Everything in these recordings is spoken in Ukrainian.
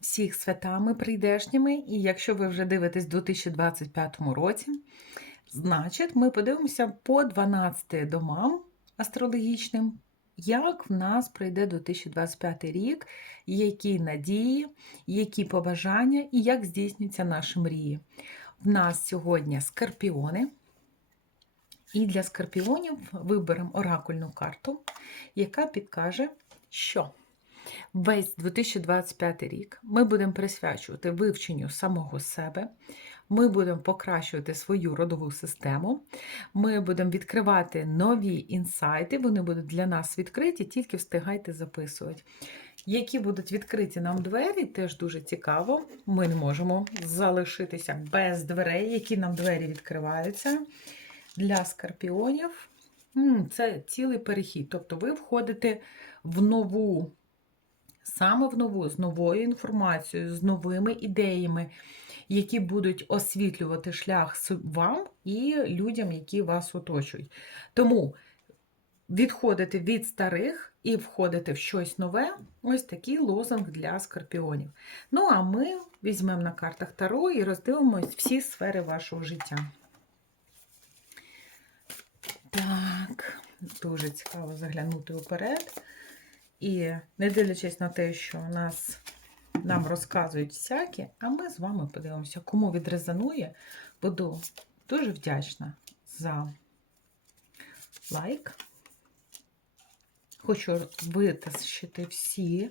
всіх святами прийдешніми. І якщо ви вже дивитесь у 2025 році, значить ми подивимося по 12 домам астрологічним, як в нас прийде 2025 рік, які надії, які побажання і як здійсняться наші мрії. В нас сьогодні скорпіони. І для скорпіонів виберемо оракульну карту, яка підкаже, що весь 2025 рік ми будемо присвячувати вивченню самого себе, ми будемо покращувати свою родову систему, ми будемо відкривати нові інсайти, вони будуть для нас відкриті, тільки встигайте записувати. Які будуть відкриті нам двері, теж дуже цікаво. Ми не можемо залишитися без дверей, які нам двері відкриваються для скорпіонів це цілий перехід. Тобто ви входите в нову, саме в нову, з новою інформацією, з новими ідеями, які будуть освітлювати шлях вам і людям, які вас оточують. Тому відходити від старих і входити в щось нове ось такий лозунг для скорпіонів. Ну, а ми візьмемо на картах Таро і роздивимось всі сфери вашого життя. Так, дуже цікаво заглянути вперед. І не дивлячись на те, що нас, нам розказують всякі, а ми з вами подивимося, кому відрезонує. Буду дуже вдячна за лайк. Хочу витащити всі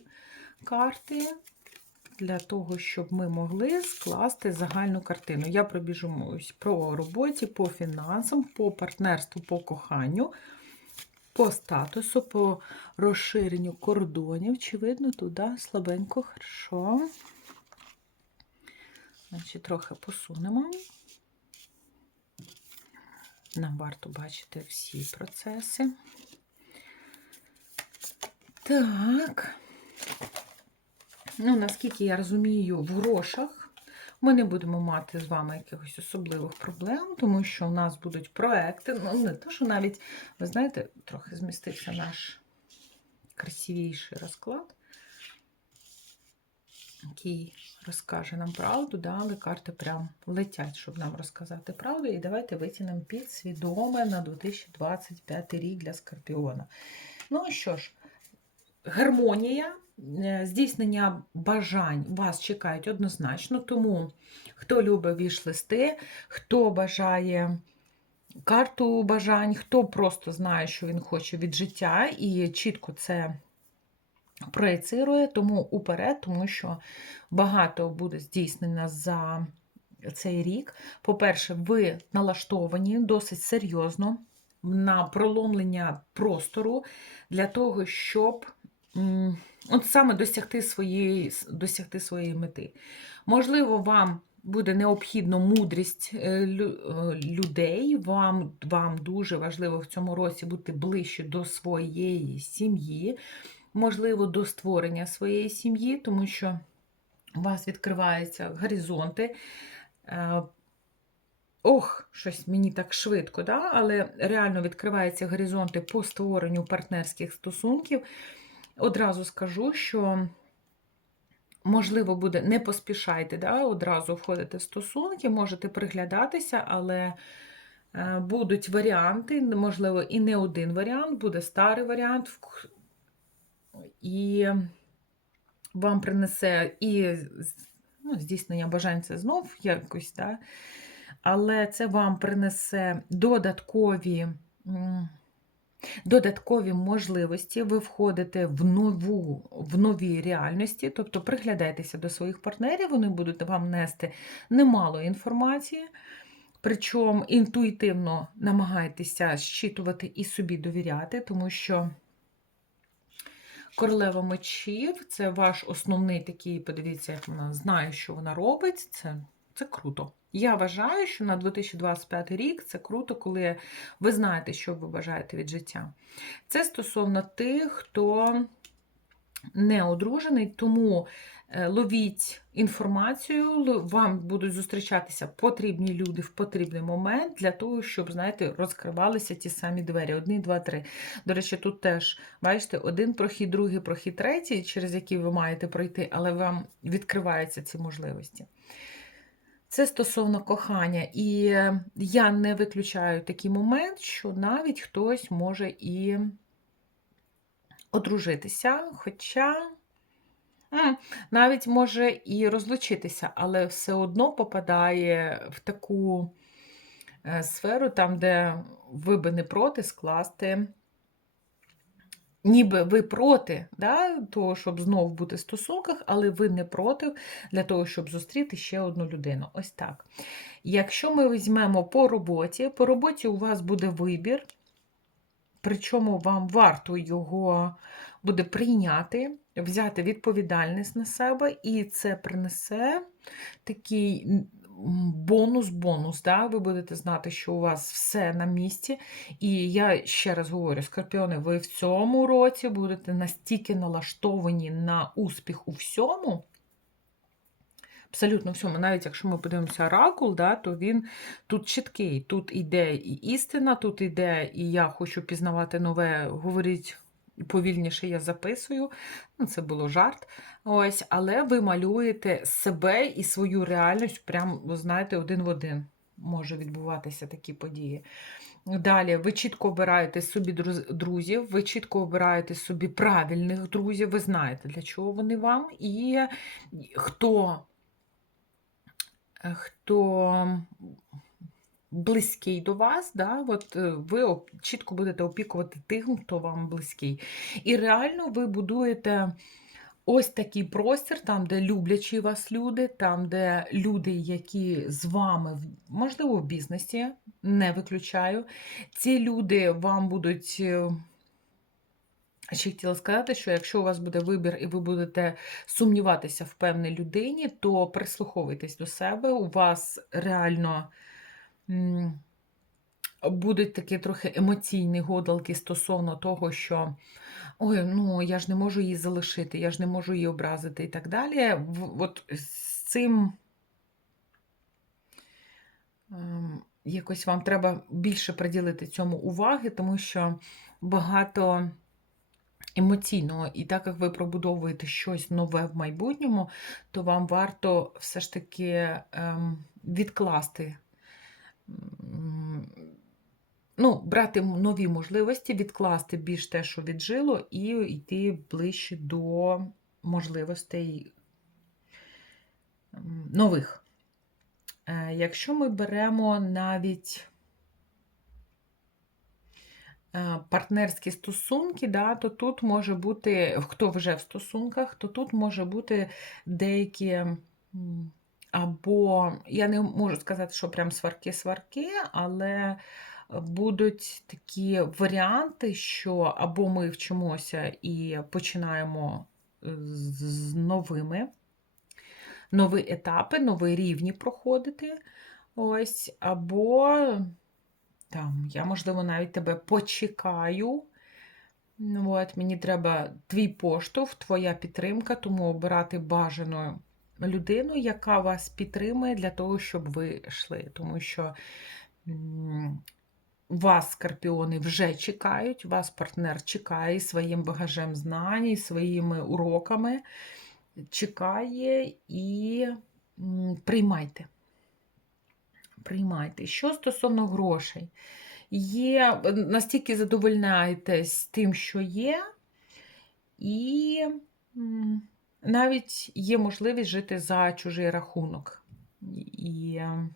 карти для того, щоб ми могли скласти загальну картину. Я пробіжусь про роботі, по фінансам, по партнерству, по коханню, по статусу, по розширенню кордонів. Чи видно туди слабенько, хорошо. Значить, трохи посунемо. Нам варто бачити всі процеси. Так. Ну, наскільки я розумію, в грошах ми не будемо мати з вами якихось особливих проблем, тому що у нас будуть проекти. Ну, не то, що навіть, ви знаєте, трохи змістився наш красивіший розклад, який розкаже нам правду, да, але карти прям летять, щоб нам розказати правду. І давайте витягнемо підсвідоме на 2025 рік для Скорпіона. Ну що ж, гармонія, е, здійснення бажань вас чекають однозначно, тому хто любить віш-листи, хто бажає карту бажань, хто просто знає, що він хоче від життя і чітко це проєцирує, тому уперед, тому що багато буде здійснено за цей рік. По-перше, ви налаштовані досить серйозно на проломлення простору для того, щоб от саме досягти своєї, досягти своєї мети. Можливо, вам буде необхідно мудрість е, е, людей, вам, вам дуже важливо в цьому році бути ближче до своєї сім'ї, можливо, до створення своєї сім'ї, тому що у вас відкриваються горизонти. Е, Ох, щось мені так швидко, да? але реально відкриваються горизонти по створенню партнерських стосунків. Одразу скажу, що, можливо, буде, не поспішайте да? одразу входити в стосунки, можете приглядатися, але е, будуть варіанти, можливо, і не один варіант, буде старий варіант, і вам принесе і ну, здійснення бажань це знов якось, да? але це вам принесе додаткові, додаткові можливості. Ви входите в нову, в нові реальності, тобто приглядайтеся до своїх партнерів, вони будуть вам нести немало інформації. Причому інтуїтивно намагайтеся щитувати і собі довіряти, тому що королева мечів це ваш основний такий, подивіться, як вона знає, що вона робить. Це, це круто. Я вважаю, що на 2025 рік це круто, коли ви знаєте, що ви бажаєте від життя. Це стосовно тих, хто не одружений, тому Е, Ловіть інформацію, вам будуть зустрічатися потрібні люди в потрібний момент для того, щоб, знаєте, розкривалися ті самі двері. Одні, два, три. До речі, тут теж, бачите, один прохід, другий прохід, третій, через який ви маєте пройти, але вам відкриваються ці можливості. Це стосовно кохання. І е, я не виключаю такий момент, що навіть хтось може і одружитися, хоча навіть може і розлучитися, але все одно попадає в таку е, сферу, там, де ви би не проти скласти. Ніби ви проти да, того, щоб знов бути в стосунках, але ви не проти для того, щоб зустріти ще одну людину. Ось так. Якщо ми візьмемо по роботі, по роботі у вас буде вибір, причому вам варто його буде прийняти, взяти відповідальність на себе, і це принесе такий бонус-бонус. Да? Ви будете знати, що у вас все на місці. І я ще раз говорю, скорпіони, ви в цьому році будете настільки налаштовані на успіх у всьому. Абсолютно всьому, навіть якщо ми подивимося оракул, да, то він тут чіткий. Тут іде і істина, тут іде, і я хочу пізнавати нове, говоріть повільніше, я записую. Ну, це було жарт. Ось, але ви малюєте себе і свою реальність, прям, ви знаєте, один в один може відбуватися такі події. Далі, ви чітко обираєте собі друзів, ви чітко обираєте собі правильних друзів, ви знаєте, для чого вони вам, і хто хто близький до вас, да, от е, ви чітко будете опікувати тим, хто вам близький. І реально ви будуєте ось такий простір, там, де люблячі вас люди, там, де люди, які з вами, можливо, в бізнесі, не виключаю. Ці люди вам будуть. е, Ще хотіла сказати, що якщо у вас буде вибір і ви будете сумніватися в певній людині, то прислуховуйтесь до себе. У вас реально будуть такі трохи емоційні годалки стосовно того, що ой, ну я ж не можу її залишити, я ж не можу її образити і так далі. От з цим ем, якось вам треба більше приділити цьому уваги, тому що багато емоційного, і так як ви пробудовуєте щось нове в майбутньому, то вам варто все ж таки ем, відкласти. Ну, брати нові можливості, відкласти більш те, що віджило, і йти ближче до можливостей нових. Е, Якщо ми беремо навіть е, партнерські стосунки, да, то тут може бути, хто вже в стосунках, то тут може бути деякі. Або я не можу сказати, що прям сварки-сварки, але будуть такі варіанти, що або ми вчимося і починаємо з з новими, нові етапи, нові рівні проходити. Ось, або там, я, можливо, навіть тебе почекаю. Ну, От, мені треба твій поштовх, твоя підтримка, тому обирати бажану людину, яка вас підтримує для того, щоб ви йшли. Тому що вас, скорпіони, вже чекають, вас партнер чекає своїм багажем знань, своїми уроками. Чекає і приймайте. Приймайте. Що стосовно грошей, є, настільки задовольняєтесь тим, що є, і навіть є можливість жити за чужий рахунок. І, е,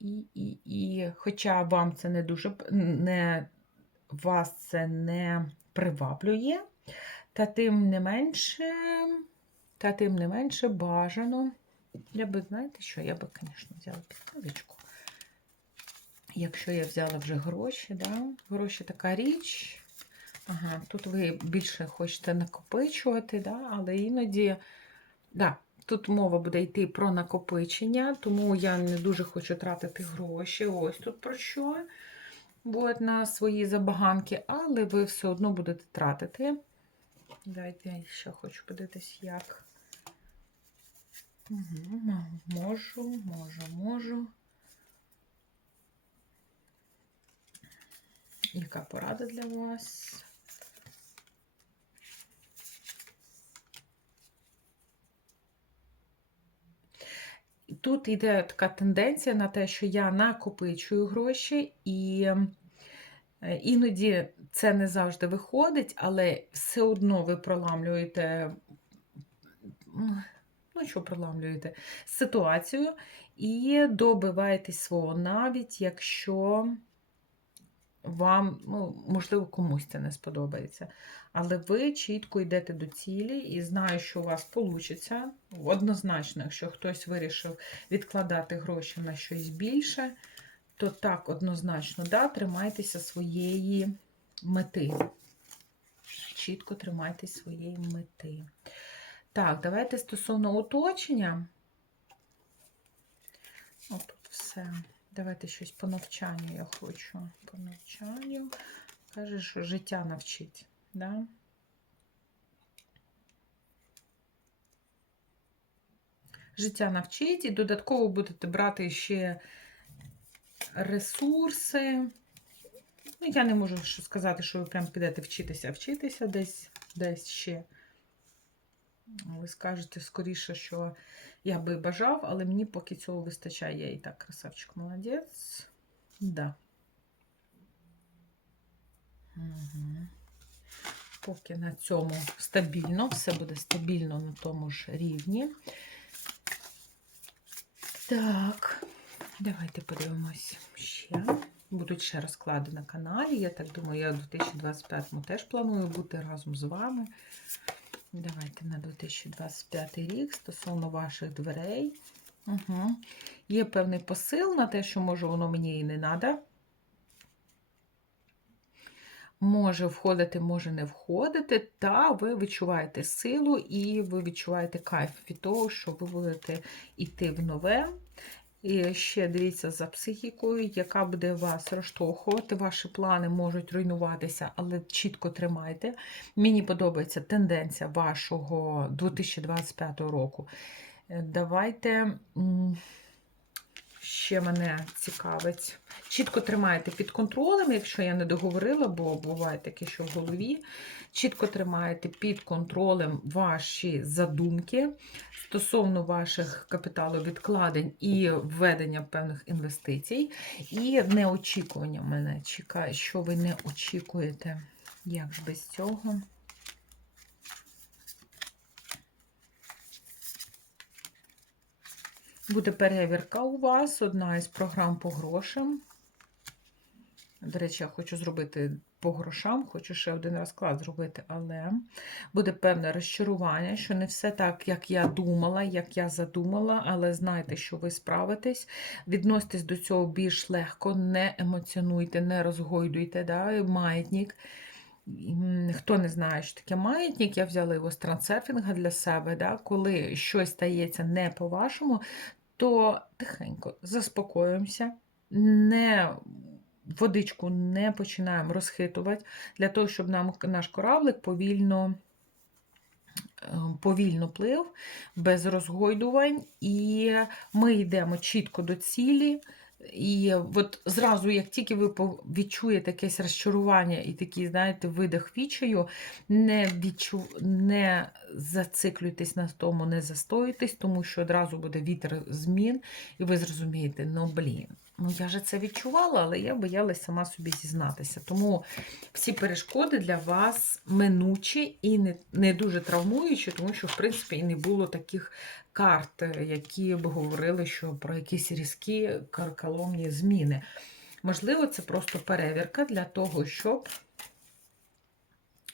і, і, і хоча вам це не дуже не, вас це не приваблює, та тим не менше, та тим не менше бажано. Я би, знаєте що, я би, звісно, взяла підказочку. Якщо я взяла вже гроші, да? гроші така річ. Ага, тут ви більше хочете накопичувати, да? але іноді, да, тут мова буде йти про накопичення, тому я не дуже хочу тратити гроші. Ось тут про що. От, на свої забаганки, але ви все одно будете тратити. Давайте я ще хочу подивитись, як. Угу, можу, можу, можу. Яка порада для вас? Тут йде така тенденція на те, що я накопичую гроші, і е, іноді це не завжди виходить, але все одно ви проламлюєте, ну що проламлюєте, ситуацію і добиваєтесь свого, навіть якщо вам, ну, можливо, комусь це не сподобається. Але ви чітко йдете до цілі і знаю, що у вас вийде. Однозначно, якщо хтось вирішив відкладати гроші на щось більше, то так, однозначно, да, тримайтеся своєї мети. Чітко тримайтеся своєї мети. Так, давайте стосовно оточення. От тут все. Давайте щось по навчанню я хочу. По навчанню. Каже, що життя навчить. Да? Життя навчить і додатково будете брати ще ресурси. Ну, я не можу сказати, що ви прям підете вчитися, вчитися десь, десь ще. Ви скажете скоріше, що я би бажав, але мені поки цього вистачає. Я і так, красавчик, молодець. Да. Угу. Поки на цьому стабільно, все буде стабільно на тому ж рівні. Так, давайте подивимось ще. Будуть ще розклади на каналі. Я так думаю, я у 2025-му теж планую бути разом з вами. Давайте на 2025 рік стосовно ваших дверей. Угу. Є певний посил на те, що може воно мені і не треба. Може входити, може не входити, та ви відчуваєте силу і ви відчуваєте кайф від того, що ви будете йти в нове. І ще дивіться за психікою, яка буде вас розштовхувати. Ваші плани можуть руйнуватися, але чітко тримайте. Мені подобається тенденція вашого 2025 року. Е, давайте ще мене цікавить. Чітко тримайте під контролем, якщо я не договорила, бо буває таке, що в голові. Чітко тримаєте під контролем ваші задумки стосовно ваших капіталовідкладень і введення певних інвестицій. І неочікування мене чекає, що ви не очікуєте. Як ж без цього? Буде перевірка у вас, одна із програм по грошам. До речі, я хочу зробити по грошам, хочу ще один розклад зробити, але буде певне розчарування, що не все так, як я думала, як я задумала, але знайте, що ви справитесь. Відноситесь до цього більш легко, не емоціонуйте, не розгойдуйте, да, маятник. Хто не знає, що таке маятник, я взяла його з трансерфінга для себе. Да? Коли щось стається не по-вашому, то тихенько заспокоюємося, не водичку не починаємо розхитувати, для того, щоб нам наш кораблик повільно е, повільно плив, без розгойдувань, і ми йдемо чітко до цілі. І от зразу, як тільки ви відчуєте якесь розчарування і такий, знаєте, видих відчаю, не відчу... не зациклюйтесь на тому, не застоїтесь, тому що одразу буде вітер змін, і ви зрозумієте, ну блін. Ну, я же це відчувала, але я боялася сама собі зізнатися. Тому всі перешкоди для вас минучі і не не дуже травмуючі, тому що, в принципі, і не було таких карт, які б говорили, що про якісь різкі карколомні зміни. Можливо, це просто перевірка для того, щоб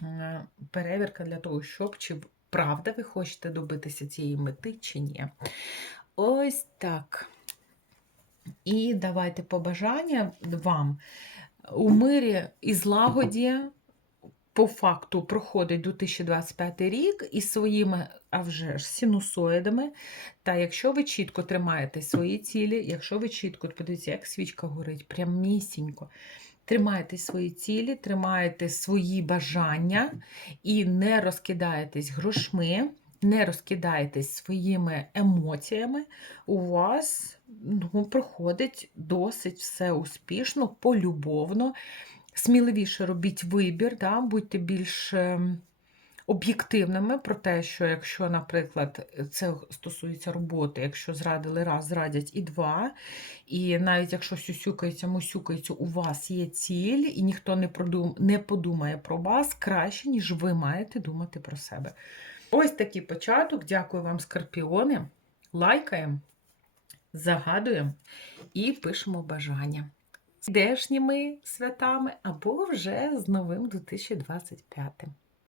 е, перевірка для того, щоб чи правда ви хочете добитися цієї мети, чи ні. Ось так. І давайте побажання вам у мирі і злагоді. По факту проходить 2025 рік із своїми, а вже ж, синусоїдами. Та якщо ви чітко тримаєте свої цілі, якщо ви чітко, подивіться, як свічка горить, прям місінько. Тримайте свої цілі, тримайте свої бажання і не розкидаєтесь грошми, не розкидаєтесь своїми емоціями. У вас ну, проходить досить все успішно, полюбовно. Сміливіше робіть вибір, да? будьте більш ем, об'єктивними про те, що якщо, наприклад, це стосується роботи, якщо зрадили раз, зрадять і два. І навіть якщо сюсюкається, мусюкається, у вас є ціль, і ніхто не, не подумає про вас краще, ніж ви маєте думати про себе. Ось такий початок. Дякую вам, скорпіони. Лайкаємо, загадуємо і пишемо бажання. З Дешніми святами або вже з новим 2025.